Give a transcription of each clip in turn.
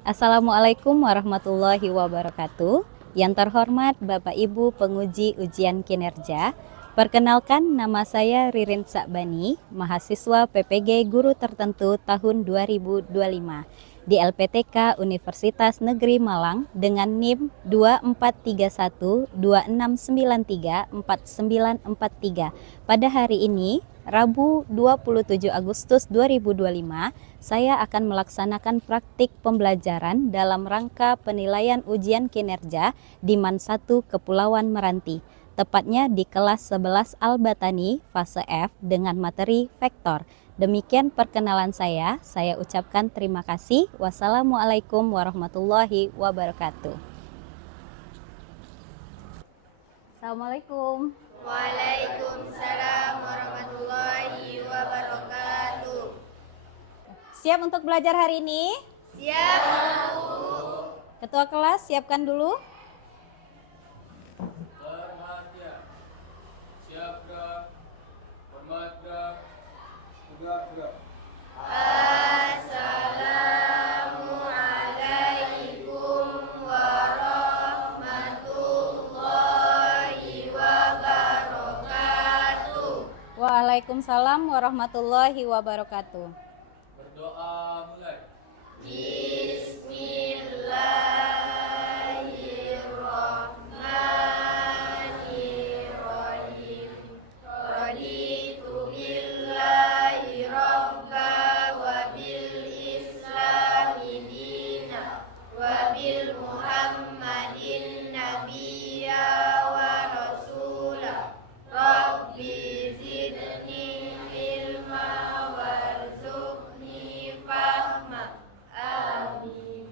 Assalamualaikum warahmatullahi wabarakatuh. Yang terhormat Bapak Ibu penguji ujian kinerja, perkenalkan nama saya Ririn Sakbani, mahasiswa PPG Guru Tertentu tahun 2025 di LPTK Universitas Negeri Malang dengan NIM 243126934943. Pada hari ini, Rabu 27 Agustus 2025, saya akan melaksanakan praktik pembelajaran dalam rangka penilaian ujian kinerja di MAN 1 Kepulauan Meranti, tepatnya di kelas 11 Al-Batani fase F dengan materi vektor. Demikian perkenalan saya ucapkan terima kasih. Wassalamualaikum warahmatullahi wabarakatuh. Assalamualaikum. Waalaikumsalam warahmatullahi wabarakatuh. Siap untuk belajar hari ini? Siap, Bu. Ketua kelas siapkan dulu. Bermanja. Siap gerak. Hormat gerak. Tegak gerak. Assalamualaikum warahmatullahi wabarakatuh. Waalaikumsalam warahmatullahi wabarakatuh. Berdoa mulai. Bismillahirrahmanirrahim. Raditu billahi robba wa bil islami dina wa bil muhammadin nabiyya wa rasula. Rabbi zidni ilma warzuqni fahma. Amin.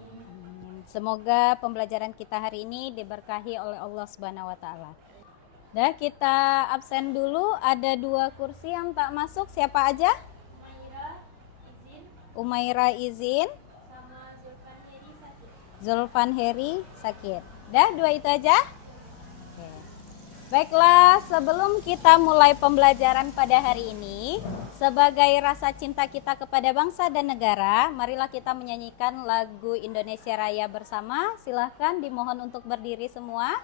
Semoga pembelajaran kita hari ini diberkahi oleh Allah Subhanahu wa taala. Dah, kita absen dulu. Ada 2 kursi yang tak masuk. Siapa aja? Umaira izin. Sama Zulfan Heri sakit. Zulfan Heri sakit. Dah, 2 itu aja? Oke. Baiklah, sebelum kita mulai pembelajaran pada hari ini, sebagai rasa cinta kita kepada bangsa dan negara, marilah kita menyanyikan lagu Indonesia Raya bersama. Silahkan dimohon untuk berdiri semua.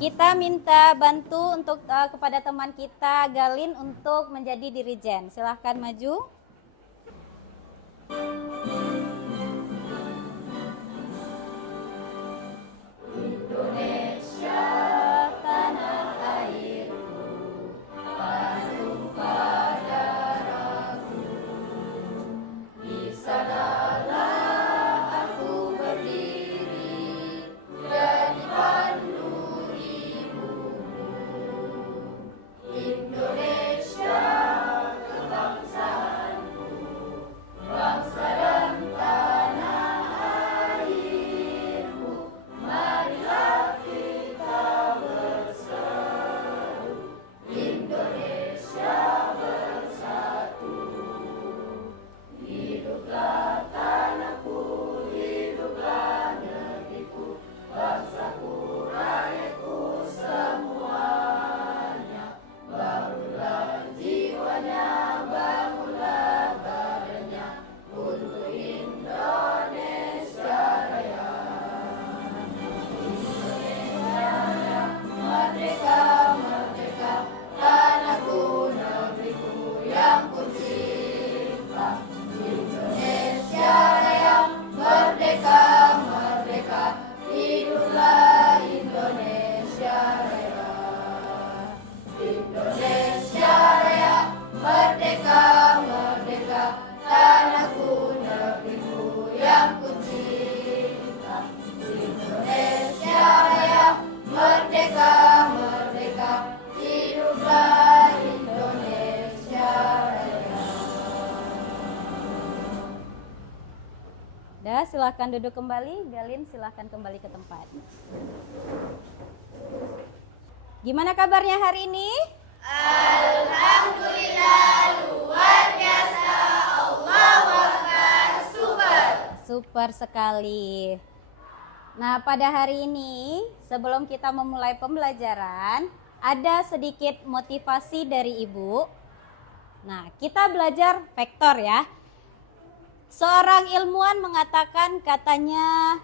Kita minta bantu untuk kepada teman kita Galin untuk menjadi dirijen. Silahkan maju. Indonesia tanah airku, paduka darahku. Di sanalah aku berdiri, jadi pandu ibumu. Indonesia kebangsaanku, bangsa dan tanah airku. Marilah kita berseru, Indonesia bersatu. Hiduplah tanahku, hiduplah negeriku, bangsaku, rakyatku semuanya. Bangunlah jiwanya, bangunlah badannya untuk Indonesia Raya. Merdeka, merdeka, tanahku, negeriku yang ku cinta. Indonesia Raya, merdeka, merdeka, hiduplah Indonesia Raya. Indonesia Raya, merdeka, merdeka, tanahku, negeriku yang ku cinta. Indonesia Raya, merdeka, merdeka, hiduplah Indonesia Raya. Dah, silahkan duduk kembali. Galin, silahkan kembali ke tempat. Gimana kabarnya hari ini? Alhamdulillah, luar biasa. Allahu Akbar, super. Super sekali. Nah, pada hari ini sebelum kita memulai pembelajaran, ada sedikit motivasi dari Ibu. Nah, kita belajar vektor ya. Seorang ilmuwan mengatakan katanya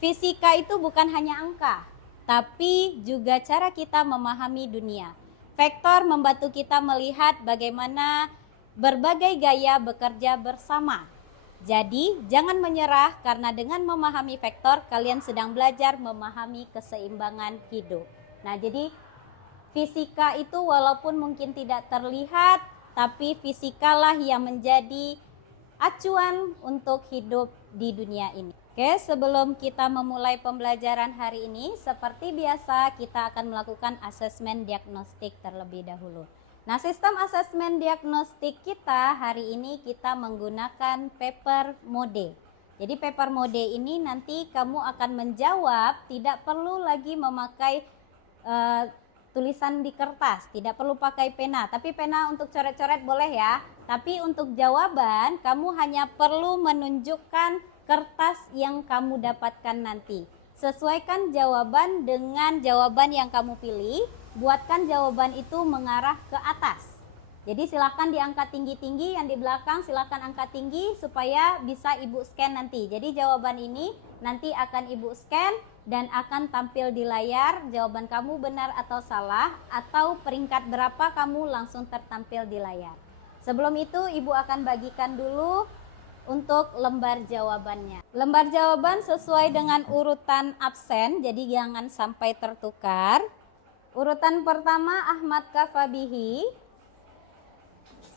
fisika itu bukan hanya angka, tapi juga cara kita memahami dunia. Vektor membantu kita melihat bagaimana berbagai gaya bekerja bersama. Jadi, jangan menyerah karena dengan memahami vektor, kalian sedang belajar memahami keseimbangan hidup. Nah, jadi fisika itu walaupun mungkin tidak terlihat, tapi fisikalah yang menjadi acuan untuk hidup di dunia ini. Oke, sebelum kita memulai pembelajaran hari ini, seperti biasa kita akan melakukan asesmen diagnostik terlebih dahulu. Nah, sistem asesmen diagnostik kita hari ini kita menggunakan paper mode. Jadi paper mode ini nanti kamu akan menjawab, tidak perlu lagi memakai tulisan di kertas, tidak perlu pakai pena, tapi pena untuk coret-coret boleh ya. Tapi untuk jawaban kamu hanya perlu menunjukkan kertas yang kamu dapatkan nanti. Sesuaikan jawaban dengan jawaban yang kamu pilih, buatkan jawaban itu mengarah ke atas. Jadi silahkan diangkat tinggi-tinggi, yang di belakang silahkan angkat tinggi supaya bisa ibu scan nanti. Jadi jawaban ini nanti akan ibu scan dan akan tampil di layar jawaban kamu benar atau salah, atau peringkat berapa kamu langsung tertampil di layar. Sebelum itu ibu akan bagikan dulu untuk lembar jawabannya. Lembar jawaban sesuai dengan urutan absen, jadi jangan sampai tertukar. Urutan pertama Ahmad Kafabihi,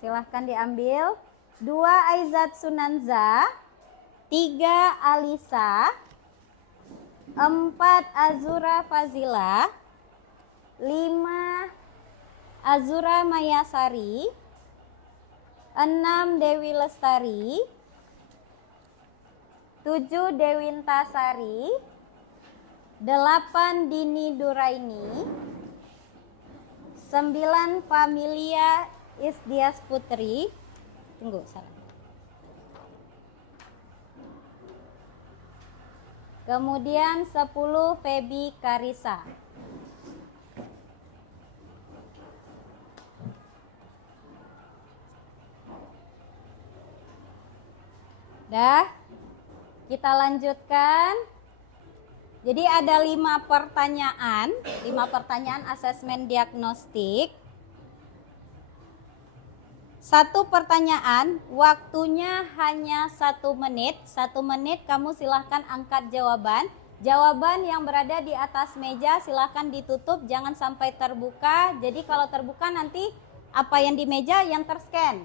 silahkan diambil. 2 Aizat Sunanza, 3 Alisa, 4 Azura Fazila, 5 Azura Mayasari, 6 Dewi Lestari, 7 Dewinta Sari, 8 Dini Duraini, 9 Familia Isdias Putri. Tunggu, salah. Kemudian 10 Feby Karisa. Dah, kita lanjutkan. Jadi ada 5 pertanyaan asesmen diagnostik. 1 pertanyaan, waktunya hanya 1 menit. 1 menit kamu silahkan angkat jawaban. Jawaban yang berada di atas meja silahkan ditutup, jangan sampai terbuka. Jadi kalau terbuka nanti apa yang di meja yang terscan.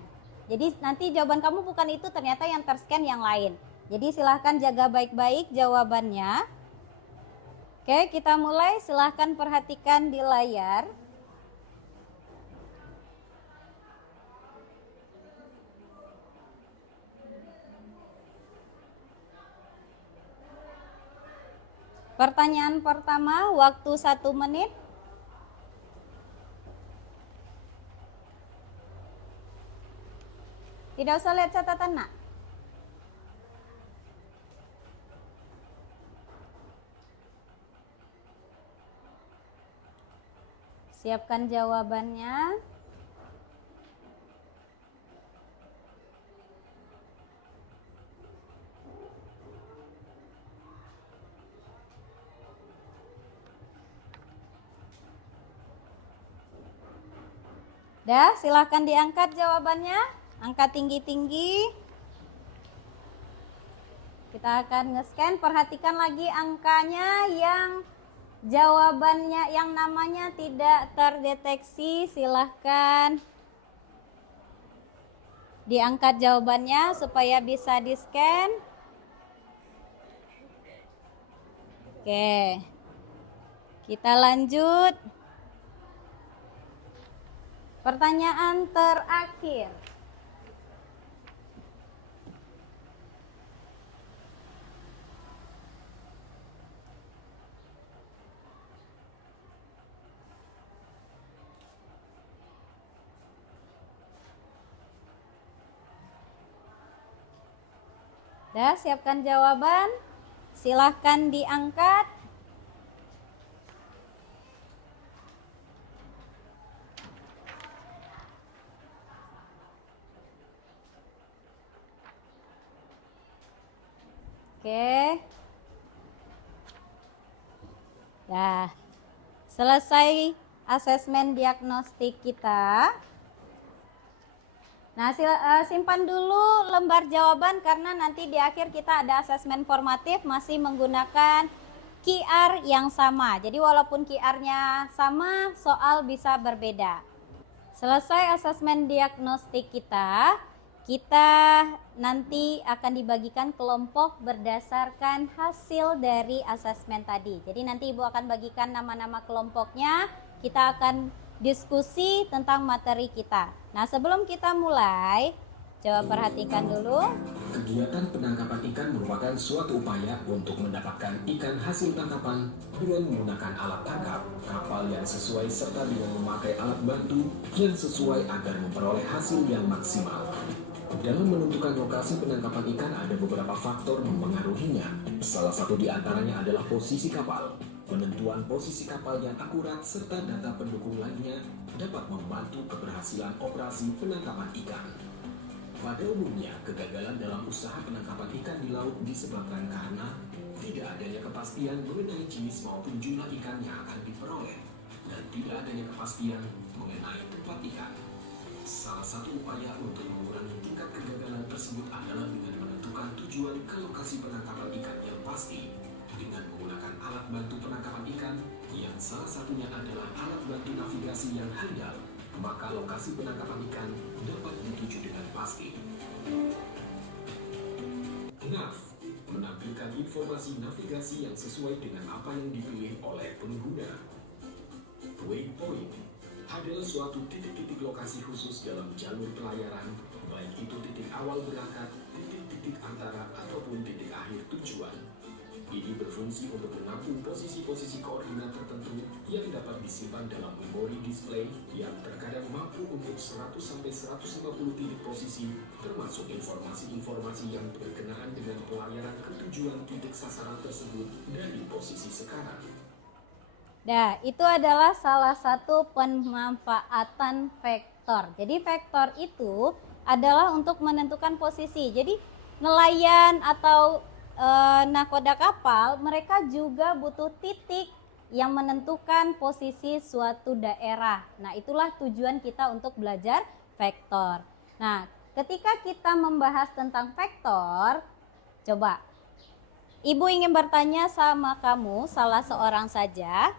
Jadi nanti jawaban kamu bukan itu, ternyata yang terscan yang lain. Jadi silahkan jaga baik-baik jawabannya. Oke, kita mulai. Silahkan perhatikan di layar. Pertanyaan pertama, waktu 1 menit. Tidak usah lihat catatan, nak. Siapkan jawabannya. Dah, silahkan diangkat jawabannya. Angkat tinggi-tinggi. Kita akan nge-scan. Perhatikan lagi angkanya yang jawabannya, yang namanya tidak terdeteksi. Silahkan diangkat jawabannya supaya bisa di-scan. Oke, kita lanjut. Pertanyaan terakhir. Dah, siapkan jawaban. Silahkan diangkat. Oke. Nah, selesai asesmen diagnostik kita. Nah, simpan dulu lembar jawaban karena nanti di akhir kita ada asesmen formatif masih menggunakan QR yang sama. Jadi walaupun QR-nya sama, soal bisa berbeda. Selesai asesmen diagnostik kita nanti akan dibagikan kelompok berdasarkan hasil dari asesmen tadi. Jadi nanti Ibu akan bagikan nama-nama kelompoknya, kita akan diskusi tentang materi kita. Nah, sebelum kita mulai, coba perhatikan dulu. Kegiatan penangkapan ikan merupakan suatu upaya untuk mendapatkan ikan hasil tangkapan dengan menggunakan alat tangkap, kapal yang sesuai serta dengan memakai alat bantu yang sesuai agar memperoleh hasil yang maksimal. Dalam menentukan lokasi penangkapan ikan ada beberapa faktor mempengaruhinya. Salah satu di antaranya adalah posisi kapal. Penentuan posisi kapal yang akurat serta data pendukung lainnya dapat membantu keberhasilan operasi penangkapan ikan. Pada umumnya, kegagalan dalam usaha penangkapan ikan di laut disebabkan karena tidak adanya kepastian mengenai jenis maupun jumlah ikan yang akan diperoleh dan tidak adanya kepastian mengenai tempat ikan. Salah satu upaya untuk mengurangi tingkat kegagalan tersebut adalah dengan menentukan tujuan ke lokasi penangkapan ikan yang pasti dengan menggunakan alat bantu penangkapan ikan yang salah satunya adalah alat bantu navigasi yang handal, maka lokasi penangkapan ikan dapat dituju dengan pasti. Nav menampilkan informasi navigasi yang sesuai dengan apa yang dipilih oleh pengguna. Waypoint adalah suatu titik-titik lokasi khusus dalam jalur pelayaran, baik itu titik awal berangkat, titik-titik antara, ataupun titik akhir tujuan. Ini berfungsi untuk menampung posisi-posisi koordinat tertentu yang dapat disimpan dalam memori display yang terkadang mampu untuk 100-150 titik posisi, termasuk informasi-informasi yang berkenaan dengan pelayaran ke tujuan titik sasaran tersebut dari posisi sekarang. Nah, itu adalah salah satu pemanfaatan vektor. Jadi vektor itu adalah untuk menentukan posisi. Jadi nelayan atau nakoda kapal, mereka juga butuh titik yang menentukan posisi suatu daerah. Nah, itulah tujuan kita untuk belajar vektor. Nah, ketika kita membahas tentang vektor, coba Ibu ingin bertanya sama kamu, salah seorang saja.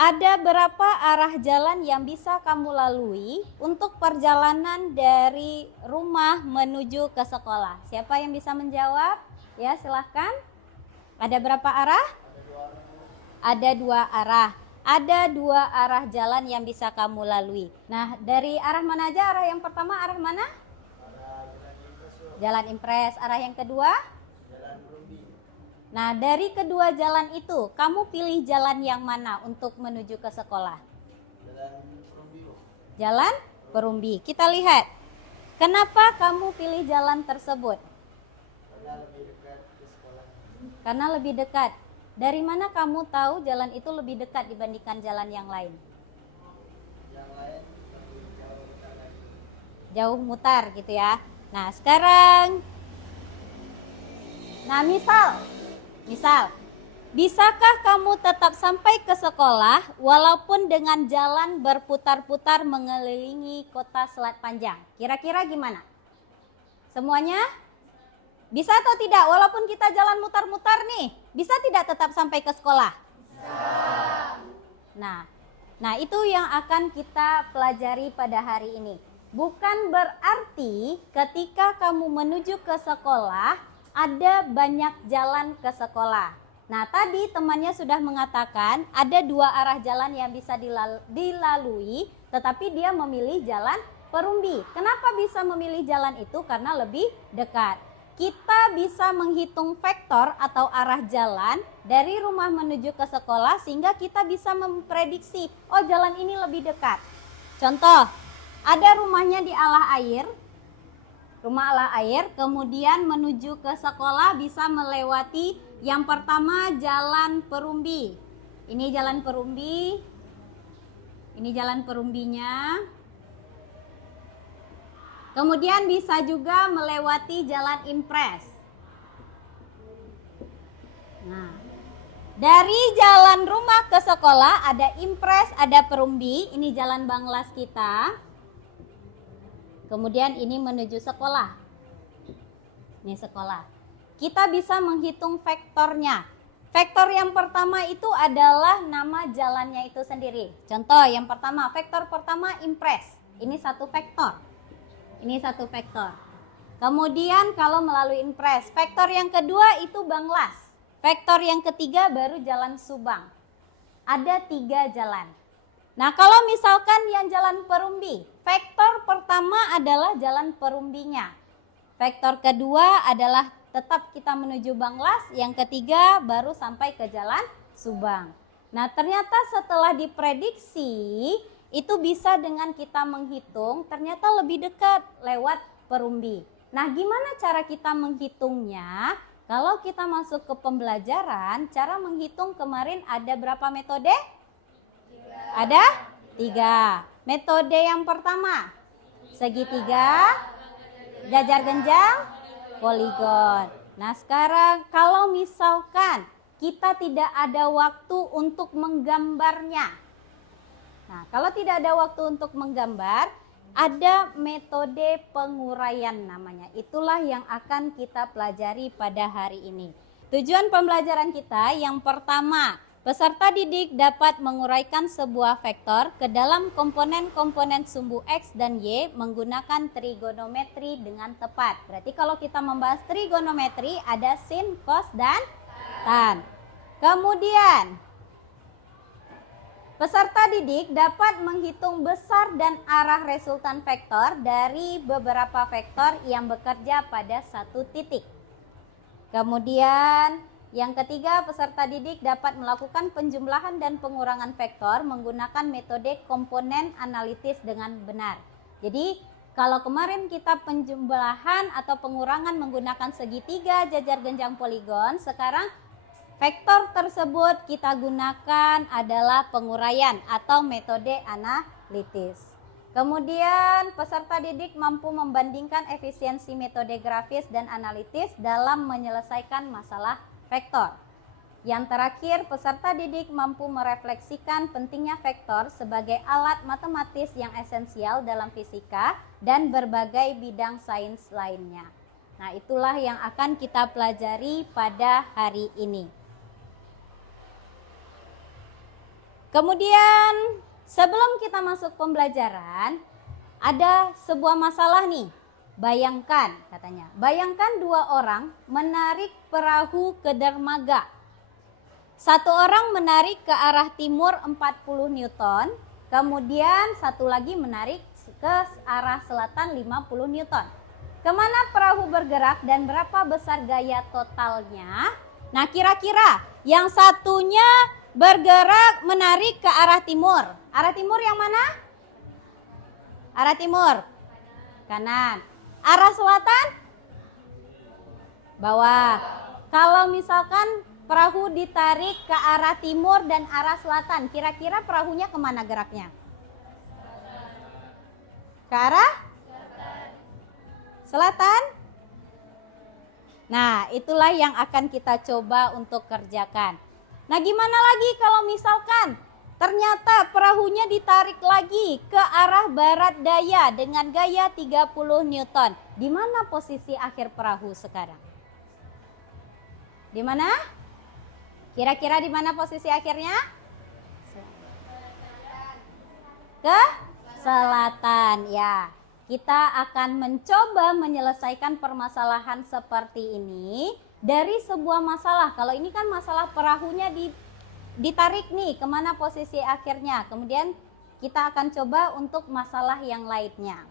Ada berapa arah jalan yang bisa kamu lalui untuk perjalanan dari rumah menuju ke sekolah? Siapa yang bisa menjawab? Ya, silahkan. Ada berapa arah? Ada dua arah. Ada dua arah jalan yang bisa kamu lalui. Nah, dari arah mana aja? Arah yang pertama arah mana? Jalan Impres. Arah yang kedua? Nah, dari kedua jalan itu, kamu pilih jalan yang mana untuk menuju ke sekolah? Jalan Perumbi. Kita lihat, kenapa kamu pilih jalan tersebut? Karena lebih dekat. Dari mana kamu tahu jalan itu lebih dekat dibandingkan jalan yang lain? Jauh mutar gitu ya. Nah, sekarang, misal, bisakah kamu tetap sampai ke sekolah walaupun dengan jalan berputar-putar mengelilingi kota Selat Panjang? Kira-kira gimana? Semuanya? Bisa atau tidak? Walaupun kita jalan mutar-mutar nih, bisa tidak tetap sampai ke sekolah? Bisa. Nah, itu yang akan kita pelajari pada hari ini. Bukan berarti ketika kamu menuju ke sekolah, ada banyak jalan ke sekolah. Nah, tadi temannya sudah mengatakan ada dua arah jalan yang bisa dilalui, tetapi dia memilih jalan Perumbi. Kenapa bisa memilih jalan itu? Karena lebih dekat. Kita bisa menghitung vektor atau arah jalan dari rumah menuju ke sekolah sehingga kita bisa memprediksi, oh jalan ini lebih dekat. Contoh, ada rumahnya di Alah Air. Rumah Alah Air, kemudian menuju ke sekolah bisa melewati yang pertama jalan Perumbi. Ini jalan Perumbi. Ini jalan Perumbinya. Kemudian bisa juga melewati jalan Impres. Nah, dari jalan rumah ke sekolah ada Impres, ada Perumbi. Ini jalan Banglas kita. Kemudian ini menuju sekolah. Ini sekolah. Kita bisa menghitung vektornya. Vektor yang pertama itu adalah nama jalannya itu sendiri. Contoh yang pertama, vektor pertama Impres. Ini satu vektor. Ini satu vektor. Kemudian kalau melalui Impres, vektor yang kedua itu Banglas. Vektor yang ketiga baru jalan Subang. Ada 3 jalan. Nah, kalau misalkan yang jalan Perumbi, vektor pertama adalah jalan Perumbinya. Vektor kedua adalah tetap kita menuju Banglas, yang ketiga baru sampai ke jalan Subang. Nah, ternyata setelah diprediksi, itu bisa dengan kita menghitung, ternyata lebih dekat lewat Perumbi. Nah, gimana cara kita menghitungnya? Kalau kita masuk ke pembelajaran, cara menghitung kemarin ada berapa metode? Ada 3. Metode yang pertama, segitiga, jajar genjang, poligon. Nah, sekarang kalau misalkan kita tidak ada waktu untuk menggambarnya. Nah, kalau tidak ada waktu untuk menggambar, ada metode penguraian namanya. Itulah yang akan kita pelajari pada hari ini. Tujuan pembelajaran kita yang pertama, peserta didik dapat menguraikan sebuah vektor ke dalam komponen-komponen sumbu X dan Y menggunakan trigonometri dengan tepat. Berarti kalau kita membahas trigonometri ada sin, cos, dan tan. Kemudian peserta didik dapat menghitung besar dan arah resultan vektor dari beberapa vektor yang bekerja pada satu titik. Kemudian yang ketiga, peserta didik dapat melakukan penjumlahan dan pengurangan vektor menggunakan metode komponen analitis dengan benar. Jadi kalau kemarin kita penjumlahan atau pengurangan menggunakan segitiga, jajar genjang, poligon, sekarang vektor tersebut kita gunakan adalah penguraian atau metode analitis. Kemudian peserta didik mampu membandingkan efisiensi metode grafis dan analitis dalam menyelesaikan masalah vektor. Yang terakhir, peserta didik mampu merefleksikan pentingnya vektor sebagai alat matematis yang esensial dalam fisika dan berbagai bidang sains lainnya. Nah, itulah yang akan kita pelajari pada hari ini. Kemudian sebelum kita masuk pembelajaran, ada sebuah masalah nih. Bayangkan katanya, bayangkan 2 orang menarik perahu ke dermaga. 1 orang menarik ke arah timur 40 Newton, kemudian satu lagi menarik ke arah selatan 50 Newton. Kemana perahu bergerak dan berapa besar gaya totalnya? Nah, kira-kira yang satunya bergerak menarik ke arah timur. Arah timur yang mana? Arah timur. Kanan. Arah selatan? Bawah. Kalau misalkan perahu ditarik ke arah timur dan arah selatan, kira-kira perahunya kemana geraknya? Ke arah? Selatan? Nah, itulah yang akan kita coba untuk kerjakan. Nah, gimana lagi kalau misalkan ternyata perahunya ditarik lagi ke arah barat daya dengan gaya 30 Newton. Di mana posisi akhir perahu sekarang? Di mana? Kira-kira di mana posisi akhirnya? Ke selatan, ya. Kita akan mencoba menyelesaikan permasalahan seperti ini dari sebuah masalah. Kalau ini kan masalah perahunya ditarik nih, kemana posisi akhirnya. Kemudian kita akan coba untuk masalah yang lainnya.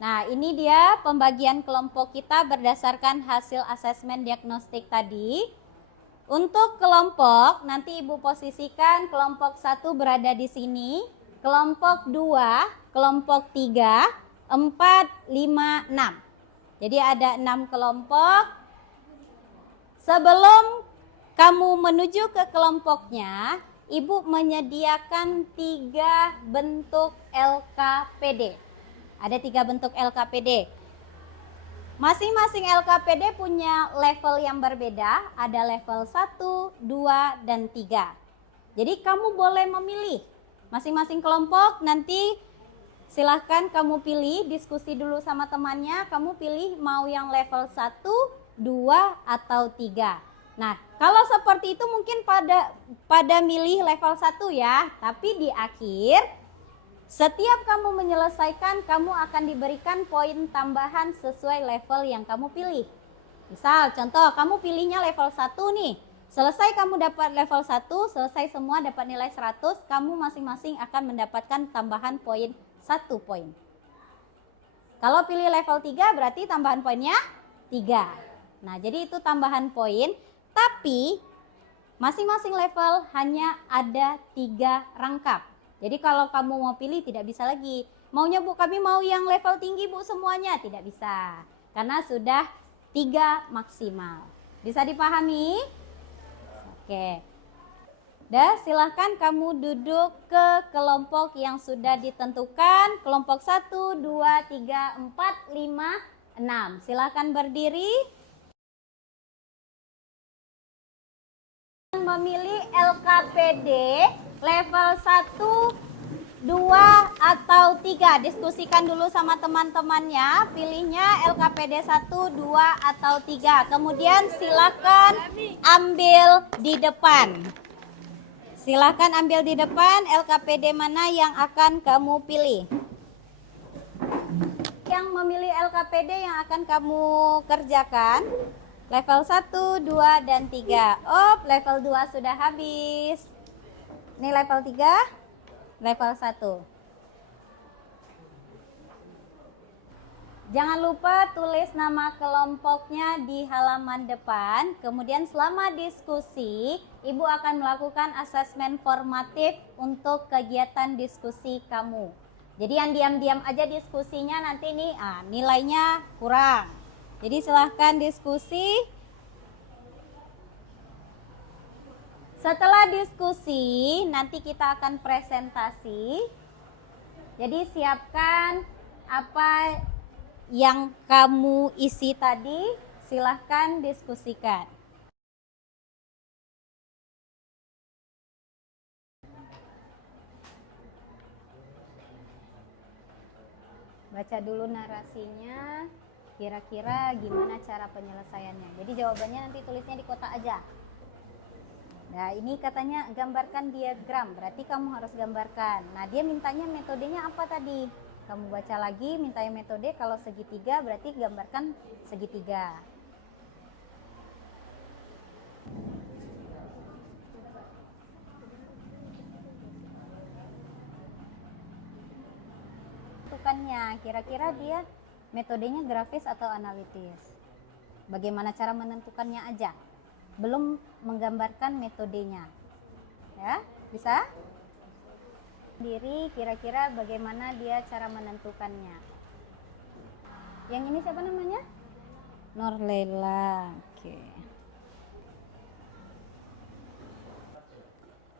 Nah, ini dia pembagian kelompok kita berdasarkan hasil asesmen diagnostik tadi. Untuk kelompok, nanti Ibu posisikan kelompok 1 berada di sini, kelompok 2, kelompok 3, 4, 5, 6. Jadi ada 6 kelompok. Sebelum kamu menuju ke kelompoknya, Ibu menyediakan 3 bentuk LKPD. Ada 3 bentuk LKPD. Masing-masing LKPD punya level yang berbeda, ada level 1, 2, dan 3. Jadi kamu boleh memilih. Masing-masing kelompok nanti silahkan kamu pilih, diskusi dulu sama temannya, kamu pilih mau yang level 1, 2, atau 3. Nah, kalau seperti itu mungkin pada milih level 1 ya, tapi di akhir setiap kamu menyelesaikan, kamu akan diberikan poin tambahan sesuai level yang kamu pilih. Misal, contoh, kamu pilihnya level 1 nih. Selesai kamu dapat level 1, selesai semua dapat nilai 100, kamu masing-masing akan mendapatkan tambahan poin 1 poin. Kalau pilih level 3 berarti tambahan poinnya 3. Nah, jadi itu tambahan poin, tapi masing-masing level hanya ada 3 rangkap. Jadi kalau kamu mau pilih tidak bisa lagi. Maunya Bu, kami mau yang level tinggi Bu semuanya. Tidak bisa. Karena sudah 3 maksimal. Bisa dipahami? Oke. Dah, silahkan kamu duduk ke kelompok yang sudah ditentukan. Kelompok 1, 2, 3, 4, 5, 6. Silahkan berdiri. Memilih LKPD level 1, 2, atau 3. Diskusikan dulu sama teman-temannya. Pilihnya LKPD 1, 2, atau 3. Kemudian silakan ambil di depan. Silakan ambil di depan LKPD mana yang akan kamu pilih. Yang memilih LKPD yang akan kamu kerjakan. Level 1, 2, dan 3. Oh, level 2 sudah habis. Ini level 3, level 1. Jangan lupa tulis nama kelompoknya di halaman depan. Kemudian selama diskusi, Ibu akan melakukan asesmen formatif untuk kegiatan diskusi kamu. Jadi yang diam-diam aja diskusinya nanti nih nilainya kurang. Jadi silahkan diskusi. Setelah diskusi, nanti kita akan presentasi. Jadi siapkan apa yang kamu isi tadi, silahkan diskusikan. Baca dulu narasinya, kira-kira gimana cara penyelesaiannya. Jadi jawabannya nanti tulisnya di kotak aja. Nah, ini katanya gambarkan diagram, berarti kamu harus gambarkan. Nah, dia mintanya metodenya apa tadi? Kamu baca lagi, mintanya metode, kalau segitiga berarti gambarkan segitiga. Tentukannya, kira-kira dia metodenya grafis atau analitis. Bagaimana cara menentukannya aja. Belum menggambarkan metodenya. Ya, bisa? Diri kira-kira bagaimana dia cara menentukannya. Yang ini siapa namanya? Norlela.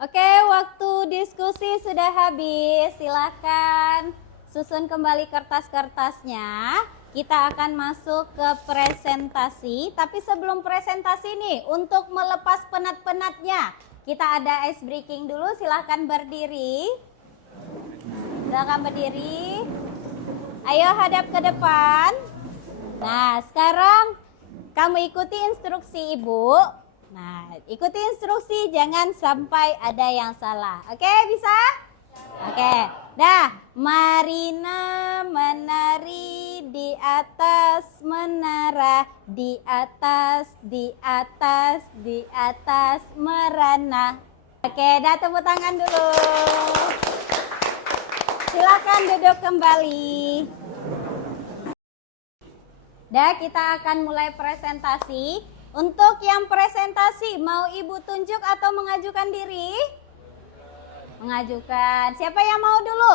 Oke, waktu diskusi sudah habis. Silakan susun kembali kertas-kertasnya. Kita akan masuk ke presentasi. Tapi sebelum presentasi nih, untuk melepas penat-penatnya, kita ada ice breaking dulu. Silahkan berdiri. Silahkan berdiri. Ayo hadap ke depan. Nah, sekarang kamu ikuti instruksi Ibu. Nah, ikuti instruksi, jangan sampai ada yang salah. Oke, bisa? Oke. Dah, Marina menari di atas menara, di atas, di atas, di atas merana. Oke, dah tepuk tangan dulu. Silakan duduk kembali. Dah, kita akan mulai presentasi. Untuk yang presentasi, mau Ibu tunjuk atau mengajukan diri? Mengajukan. Siapa yang mau dulu?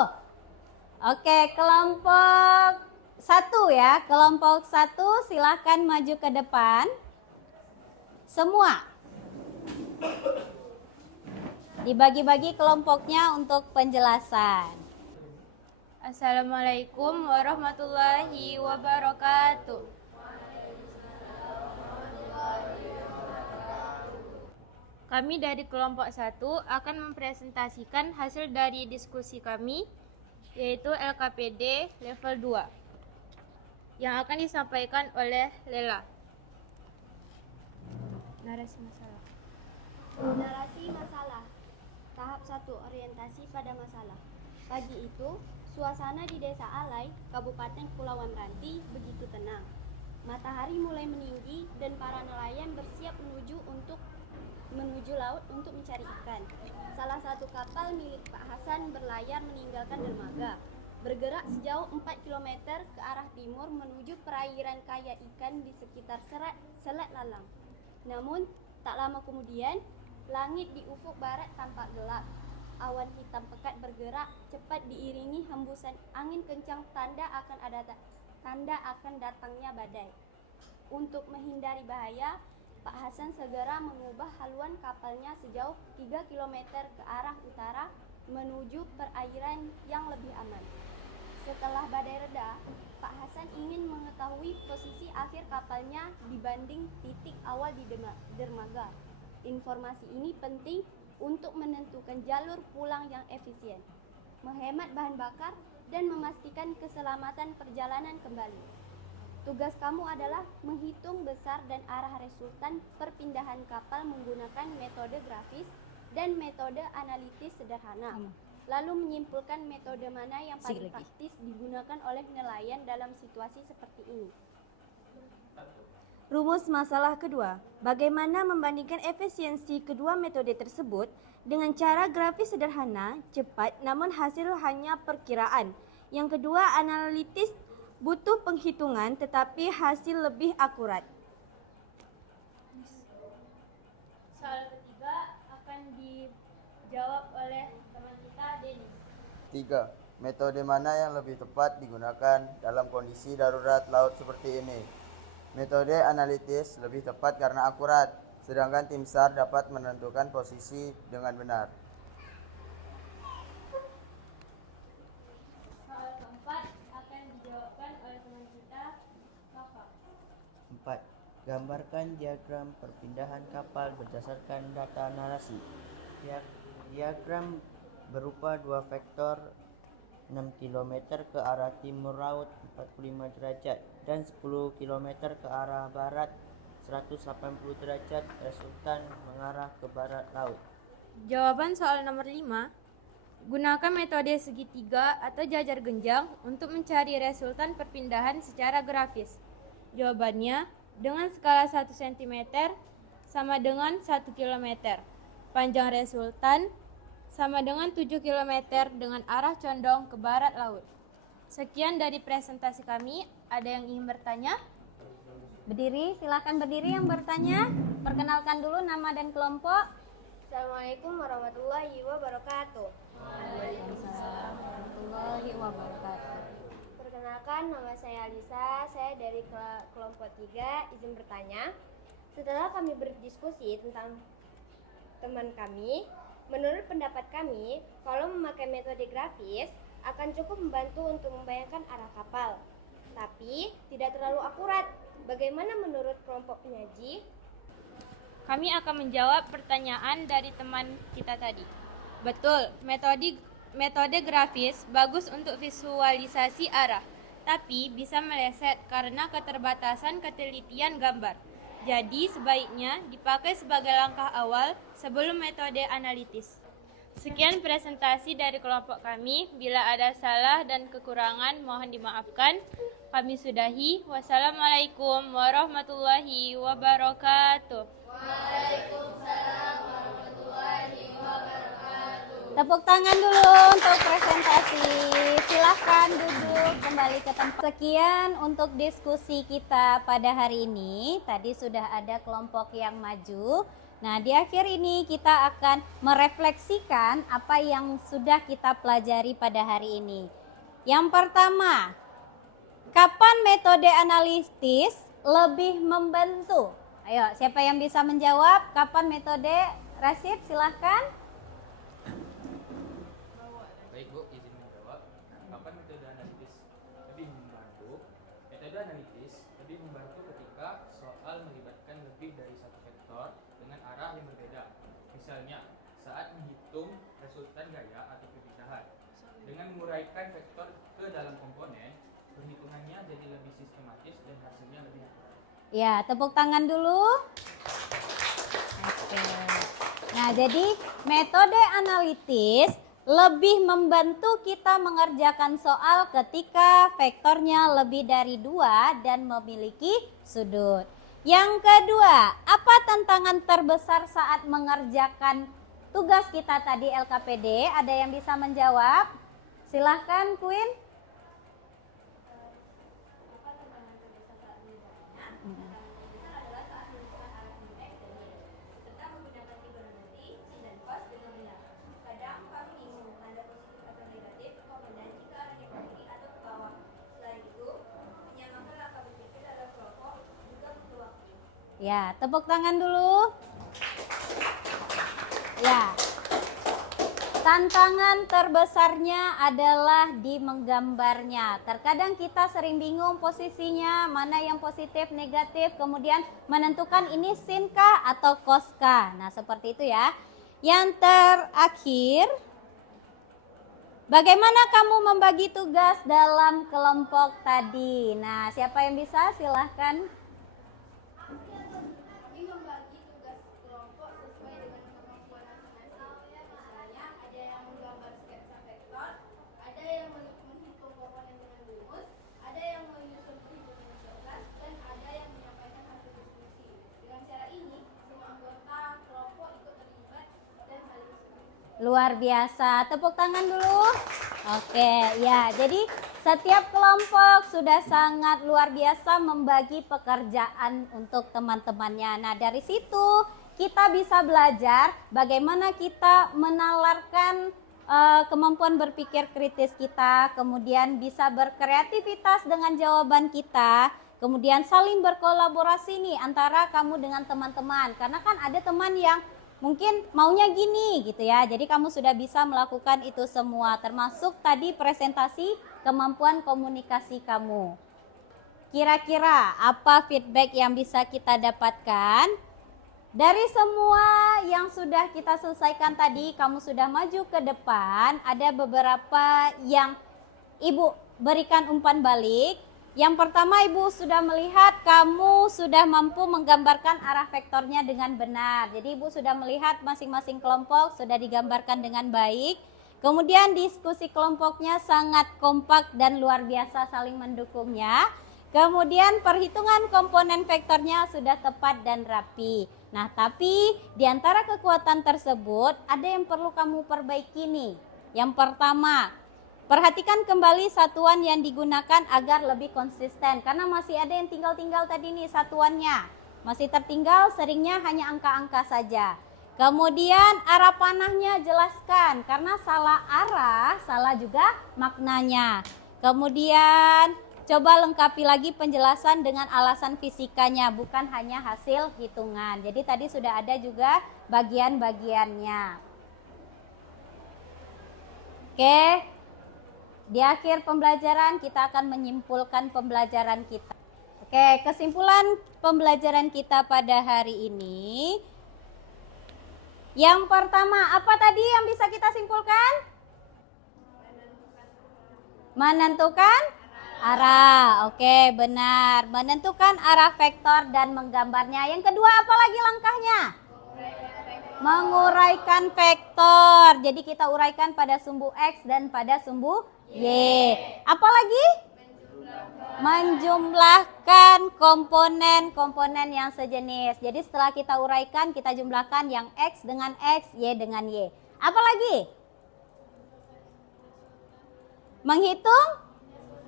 Oke, kelompok 1 ya. Kelompok 1 silahkan maju ke depan. Semua. Dibagi-bagi kelompoknya untuk penjelasan. Assalamualaikum warahmatullahi wabarakatuh. Kami dari kelompok 1 akan mempresentasikan hasil dari diskusi kami, yaitu LKPD level 2, yang akan disampaikan oleh Lela. Narasi masalah. Narasi masalah. Tahap 1, orientasi pada masalah. Pagi itu, suasana di Desa Alai, Kabupaten Kepulauan Meranti begitu tenang. Matahari mulai meninggi dan para nelayan bersiap menuju laut untuk mencari ikan. Salah satu kapal milik Pak Hasan berlayar meninggalkan dermaga, bergerak sejauh 4 km ke arah timur menuju perairan kaya ikan di sekitar Selat Lalang. Namun, tak lama kemudian, langit di ufuk barat tampak gelap. Awan hitam pekat bergerak cepat diiringi hembusan angin kencang tanda akan datangnya badai. Untuk menghindari bahaya, Pak Hasan segera mengubah haluan kapalnya sejauh 3 km ke arah utara menuju perairan yang lebih aman. Setelah badai reda, Pak Hasan ingin mengetahui posisi akhir kapalnya dibanding titik awal di dermaga. Informasi ini penting untuk menentukan jalur pulang yang efisien, menghemat bahan bakar, dan memastikan keselamatan perjalanan kembali. Tugas kamu adalah menghitung besar dan arah resultan perpindahan kapal menggunakan metode grafis dan metode analitis sederhana. Lalu menyimpulkan metode mana yang paling praktis digunakan oleh nelayan dalam situasi seperti ini. Rumus masalah kedua, bagaimana membandingkan efisiensi kedua metode tersebut dengan cara grafis sederhana, cepat, namun hasil hanya perkiraan. Yang kedua, analitis, butuh penghitungan tetapi hasil lebih akurat. Soal ketiga akan dijawab oleh teman kita, Denis. 3. Metode mana yang lebih tepat digunakan dalam kondisi darurat laut seperti ini? Metode analitis lebih tepat karena akurat, sedangkan tim SAR dapat menentukan posisi dengan benar. Soal keempat akan dijawabkan oleh teman kita, Kakak. 4. Gambarkan diagram perpindahan kapal berdasarkan data narasi. Diagram berupa dua vektor 6 km ke arah timur laut 45 derajat dan 10 km ke arah barat 180 derajat, resultan mengarah ke barat laut. Jawaban soal nomor 5. Gunakan metode segitiga atau jajar genjang untuk mencari resultan perpindahan secara grafis. Jawabannya, dengan skala 1 cm sama dengan 1 km. Panjang resultan sama dengan 7 km dengan arah condong ke barat laut. Sekian dari presentasi kami. Ada yang ingin bertanya? Berdiri, silakan berdiri yang bertanya. Perkenalkan dulu nama dan kelompok. Assalamualaikum warahmatullahi wabarakatuh. Waalaikumsalam warahmatullahi wabarakatuh. Perkenalkan, nama saya Alisa, saya dari kelompok 3, izin bertanya. Setelah kami berdiskusi tentang teman kami, menurut pendapat kami, kalau memakai metode grafis akan cukup membantu untuk membayangkan arah kapal, tapi tidak terlalu akurat. Bagaimana menurut kelompok penyaji? Kami akan menjawab pertanyaan dari teman kita tadi. Betul, metode grafis bagus untuk visualisasi arah, tapi bisa meleset karena keterbatasan ketelitian gambar. Jadi sebaiknya dipakai sebagai langkah awal sebelum metode analitis. Sekian presentasi dari kelompok kami. Bila ada salah dan kekurangan mohon dimaafkan. Kami sudahi. Wassalamualaikum warahmatullahi wabarakatuh. Tepuk tangan dulu untuk presentasi. Silahkan duduk kembali ke tempat. Sekian untuk diskusi kita pada hari ini. Tadi sudah ada kelompok yang maju. Nah, di akhir ini kita akan merefleksikan apa yang sudah kita pelajari pada hari ini. Yang pertama, kapan metode analitis lebih membantu? Ayo, siapa yang bisa menjawab? Kapan metode? Rasid, silahkan. Baik Bu, izin menjawab. Kapan metode analitis lebih membantu? Metode analitis lebih membantu ketika soal melibatkan lebih dari satu vektor dengan arah yang berbeda. Misalnya, saat menghitung resultan gaya atau perpindahan, dengan menguraikan vektor ke dalam komponen, perhitungannya jadi lebih sistematis dan hasilnya lebih akurat. Ya, tepuk tangan dulu. Oke. Nah, jadi metode analitis lebih membantu kita mengerjakan soal ketika vektornya lebih dari 2 dan memiliki sudut. Yang kedua, apa tantangan terbesar saat mengerjakan tugas kita tadi LKPD? Ada yang bisa menjawab? Silahkan, Queen. Ya, tepuk tangan dulu. Ya. Tantangan terbesarnya adalah di menggambarnya. Terkadang kita sering bingung posisinya, mana yang positif, negatif, kemudian menentukan ini sin kah atau cos kah. Nah, seperti itu ya. Yang terakhir, bagaimana kamu membagi tugas dalam kelompok tadi? Nah, siapa yang bisa? Silahkan. Kami membagi tugas kelompok sesuai dengan kemampuan masing-masing. Misalnya ada yang menggambar sketsa vektor, ada yang menghitung komponen dengan rumus, ada yang menyusun perhitungan cerdas, dan ada yang menyampaikan hasil diskusi. Dengan cara ini, semua anggota kelompok ikut terlibat dan saling bersama. Luar biasa. Tepuk tangan dulu. Oke, ya. Jadi setiap kelompok sudah sangat luar biasa membagi pekerjaan untuk teman-temannya. Nah, dari situ kita bisa belajar bagaimana kita menalarkan kemampuan berpikir kritis kita, kemudian bisa berkreativitas dengan jawaban kita, kemudian saling berkolaborasi nih antara kamu dengan teman-teman. Karena kan ada teman yang mungkin maunya gini gitu ya. Jadi kamu sudah bisa melakukan itu semua, termasuk tadi presentasi kemampuan komunikasi kamu. Kira-kira apa feedback yang bisa kita dapatkan? Dari semua yang sudah kita selesaikan tadi, kamu sudah maju ke depan, ada beberapa yang Ibu berikan umpan balik. Yang pertama, Ibu sudah melihat kamu sudah mampu menggambarkan arah vektornya dengan benar. Jadi Ibu sudah melihat masing-masing kelompok sudah digambarkan dengan baik. Kemudian diskusi kelompoknya sangat kompak dan luar biasa saling mendukungnya. Kemudian perhitungan komponen vektornya sudah tepat dan rapi. Nah, tapi di antara kekuatan tersebut ada yang perlu kamu perbaiki nih. Yang pertama, perhatikan kembali satuan yang digunakan agar lebih konsisten. Karena masih ada yang tinggal-tinggal tadi nih satuannya. Masih tertinggal, seringnya hanya angka-angka saja. Kemudian arah panahnya jelaskan. Karena salah arah, salah juga maknanya. Kemudian coba lengkapi lagi penjelasan dengan alasan fisikanya. Bukan hanya hasil hitungan. Jadi tadi sudah ada juga bagian-bagiannya. Oke. Di akhir pembelajaran kita akan menyimpulkan pembelajaran kita. Oke, kesimpulan pembelajaran kita pada hari ini. Yang pertama, apa tadi yang bisa kita simpulkan? Menentukan arah. Oke, benar. Menentukan arah vektor dan menggambarnya. Yang kedua, apa lagi langkahnya? Menguraikan vektor. Jadi kita uraikan pada sumbu X dan pada sumbu Y. Apa lagi? Menjumlahkan komponen-komponen yang sejenis. Jadi setelah kita uraikan, kita jumlahkan yang X dengan X, Y dengan Y. Apa lagi? Menghitung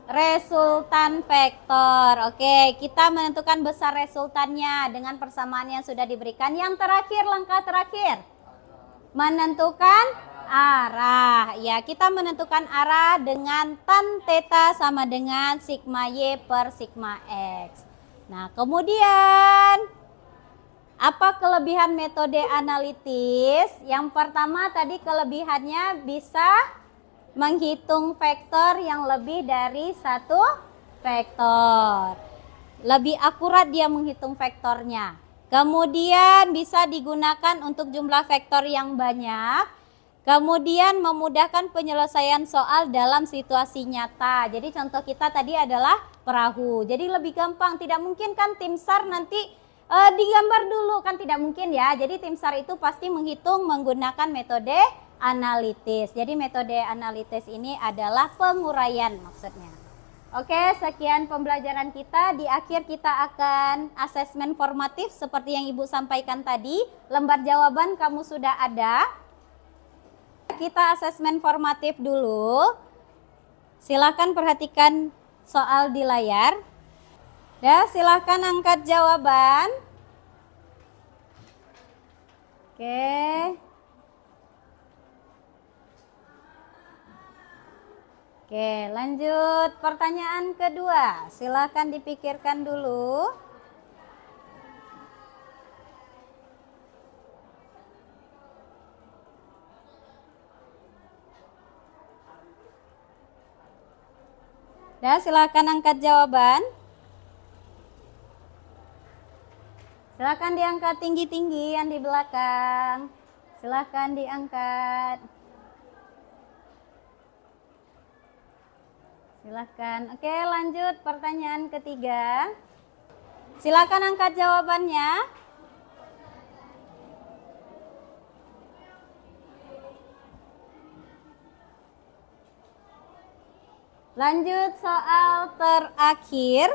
resultan vektor. Oke, kita menentukan besar resultannya dengan persamaan yang sudah diberikan. Yang terakhir, langkah terakhir. Menentukan arah. Ya, kita menentukan arah dengan tan theta sama dengan sigma Y per sigma X. Nah, kemudian apa kelebihan metode analitis? Yang pertama tadi kelebihannya bisa menghitung vektor yang lebih dari satu vektor. Lebih akurat dia menghitung vektornya. Kemudian bisa digunakan untuk jumlah vektor yang banyak. Kemudian memudahkan penyelesaian soal dalam situasi nyata. Jadi contoh kita tadi adalah perahu. Jadi lebih gampang. Tidak mungkin kan tim SAR nanti digambar dulu, kan tidak mungkin ya. Jadi tim SAR itu pasti menghitung menggunakan metode analitis. Jadi metode analitis ini adalah penguraian maksudnya. Oke, sekian pembelajaran kita. Di akhir kita akan asesmen formatif seperti yang Ibu sampaikan tadi. Lembar jawaban kamu sudah ada. Kita asesmen formatif dulu. Silakan perhatikan soal di layar. Ya, silakan angkat jawaban. Oke. Oke, lanjut pertanyaan kedua. Silakan dipikirkan dulu. Ya, silakan angkat jawaban. Silakan diangkat tinggi-tinggi yang di belakang. Silakan diangkat. Silakan. Oke, lanjut pertanyaan ketiga. Silakan angkat jawabannya. Lanjut soal terakhir.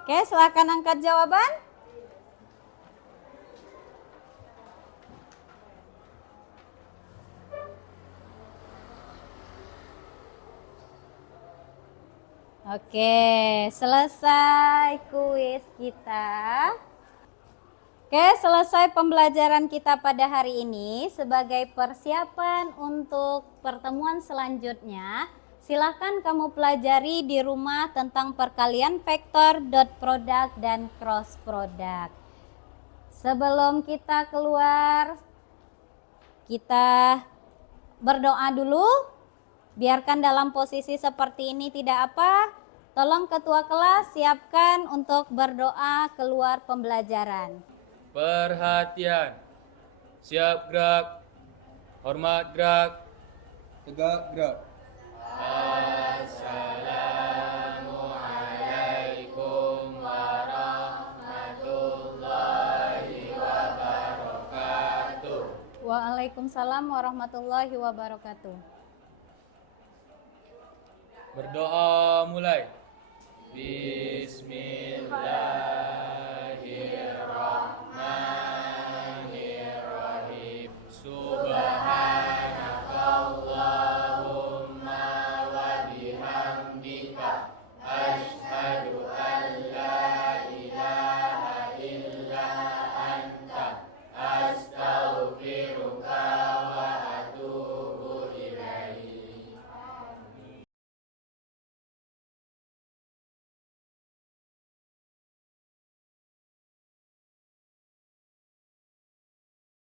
Oke, silakan angkat jawaban. Oke, selesai kuis kita. Oke, selesai pembelajaran kita pada hari ini. Sebagai persiapan untuk pertemuan selanjutnya, silakan kamu pelajari di rumah tentang perkalian vektor, dot product, dan cross product. Sebelum kita keluar, kita berdoa dulu. Biarkan dalam posisi seperti ini tidak apa. Tolong ketua kelas siapkan untuk berdoa keluar pembelajaran. Perhatian. Siap gerak. Hormat gerak. Tegak gerak. Assalamualaikum warahmatullahi wabarakatuh. Waalaikumsalam warahmatullahi wabarakatuh. Berdoa mulai. Bismillah.